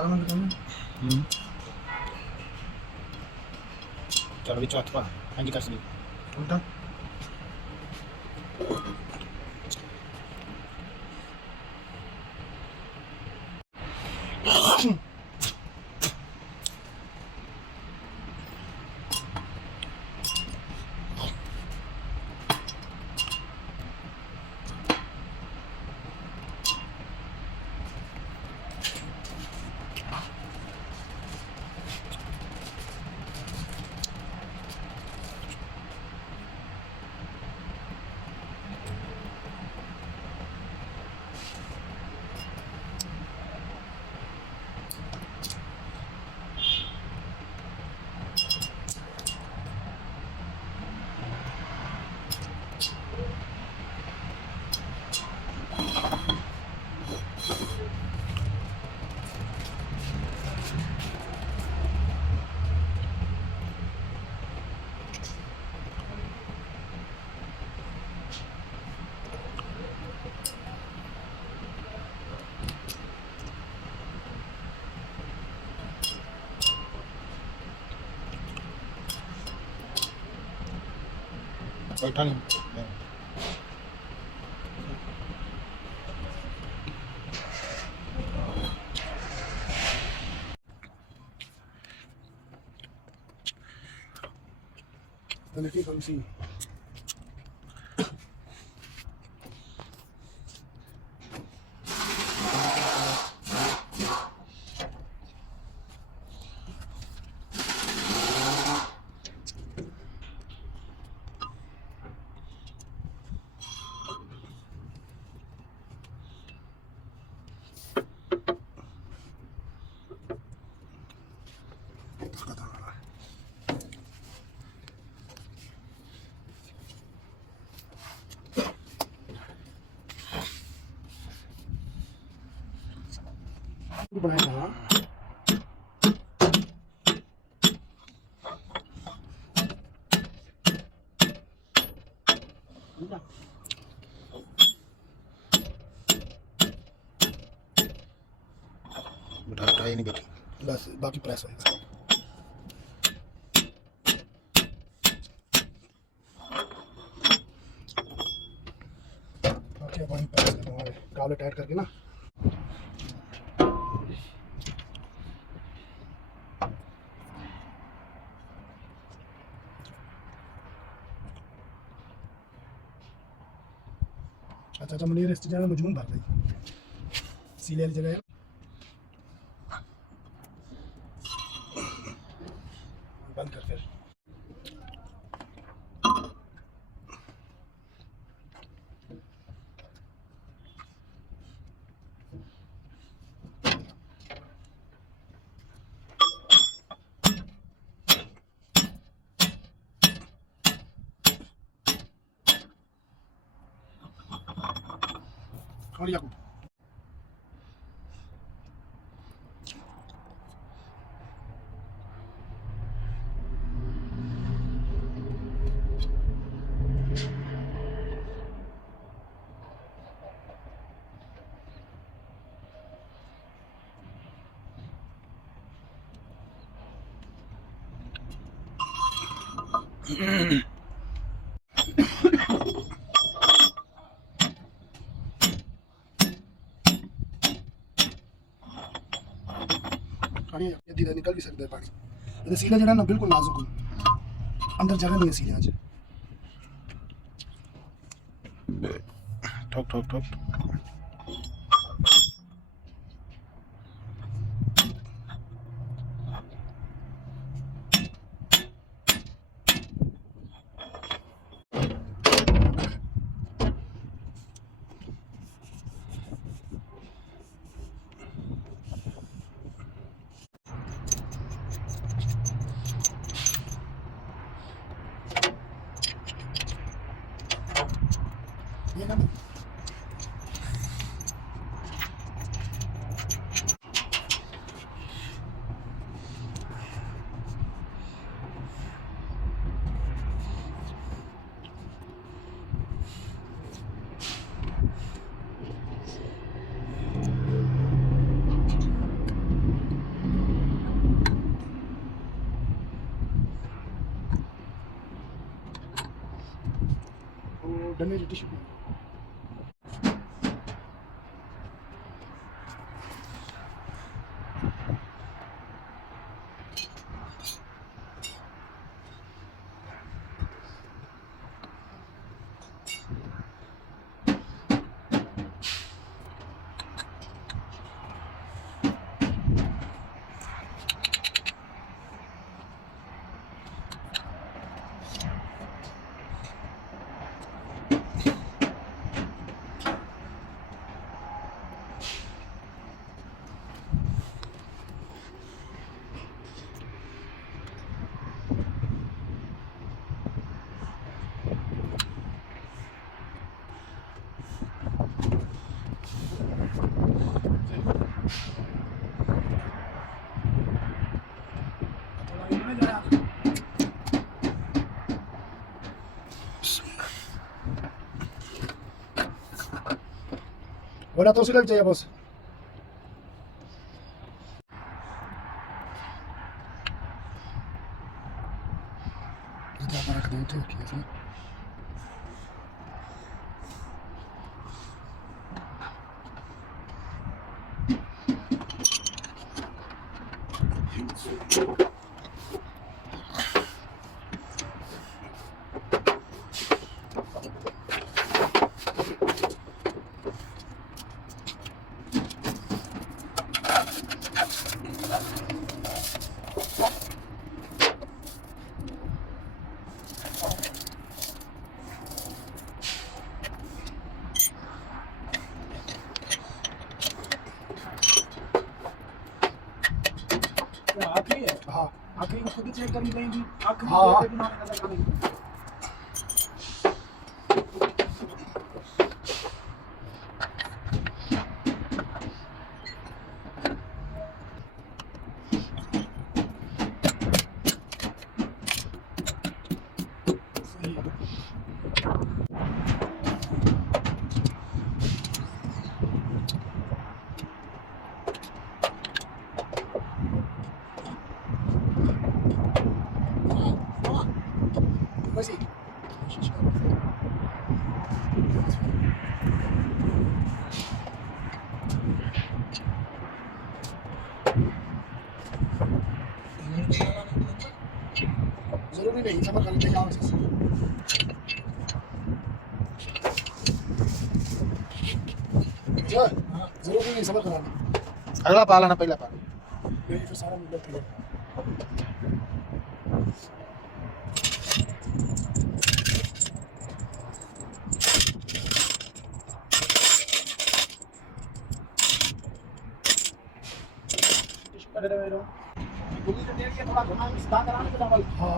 ਪਾ ਦੇਣਾ ਤੈਨੂੰ। ਚਲ ਵਿੱਚ ਹੱਥ ਪਾ ਇੰਜ ਕਰ ਸਲੀ ਉਲਟਾ ਬੈਠਾ ਨਹੀਂ ਤੈਨੂੰ ਕੀ ਕਰੀ ਸੀ ਬਣਾਇਆ ਬਟਾ ਟਾਈ ਨਹੀਂ ਬੈਠੀ ਬਸ ਬਾਕੀ ਪ੍ਰੈਸ ਹੋਏਗਾ ਬਾਕੀ ਆਪਾਂ ਪ੍ਰੈਸ ਕਰਾਂਗੇ ਕਾਬਲੇ ਟਾइट करके ना अच्छा मुनीर इस जगह मजमून भर गई सीले वाली जगह बंद कर फिर कौन याकूब पानी यदि निकल भी सकता है पानी ये सीला जड़ा ना बिल्कुल नाजुक हो अंदर जगह नहीं है सीले आज ठोक ठोक ठोक ये ना damage tissue. Wala to sila Jaya boss. Kita para ka dito kaya. आखिरी है हाँ आखिरी में खुद ही चेक करनी पड़ेगी आखिरी हाँ, हाँ। में बिना नजर डालेंगे। सही है। वैसे ही। जरूरी नहीं सफर करने के यहाँ से जरूरी नहीं सफर कराना अगला पाला ना पहला पाला यही फिर सारा मिल जाता है टिश्यू कर दे रहे हो गुल्ली से टेक के थोड़ा घुमा सीधा कराने के डबल हाँ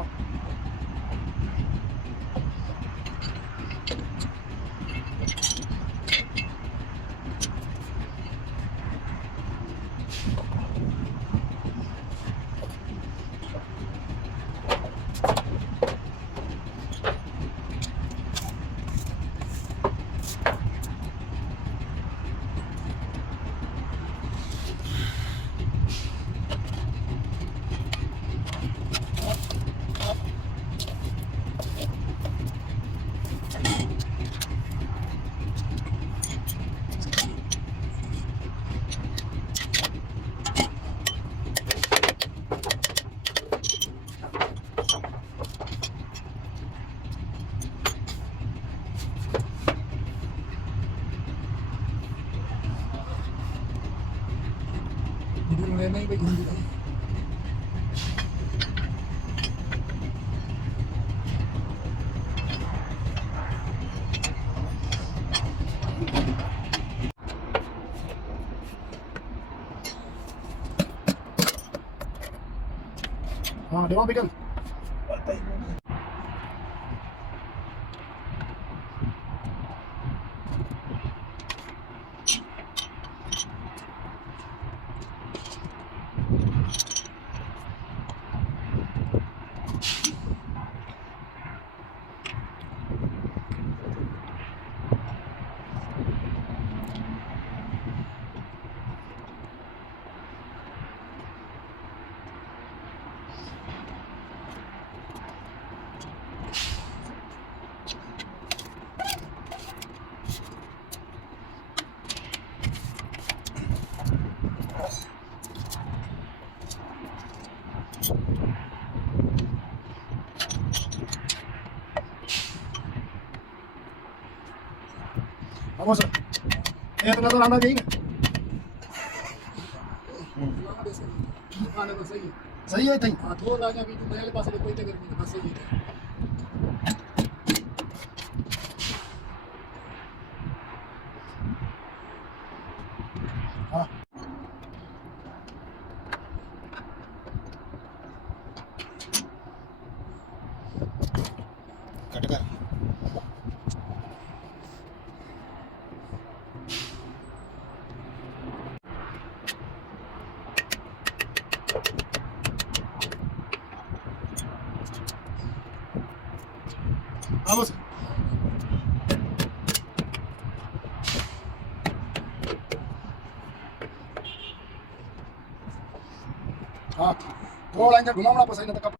हिंदी में नहीं भाई हिंदी में हाँ देवा बिकल हाँ बॉस ये तो नजर आना चाहिए ना आने तो सही सही है तई हां थोड़ा आगे भी पहले पास से कोई तक नहीं बस सही है हाँ कट कर हाँ बॉस हाँ थोड़ा इनका घुमावना पसंद है तो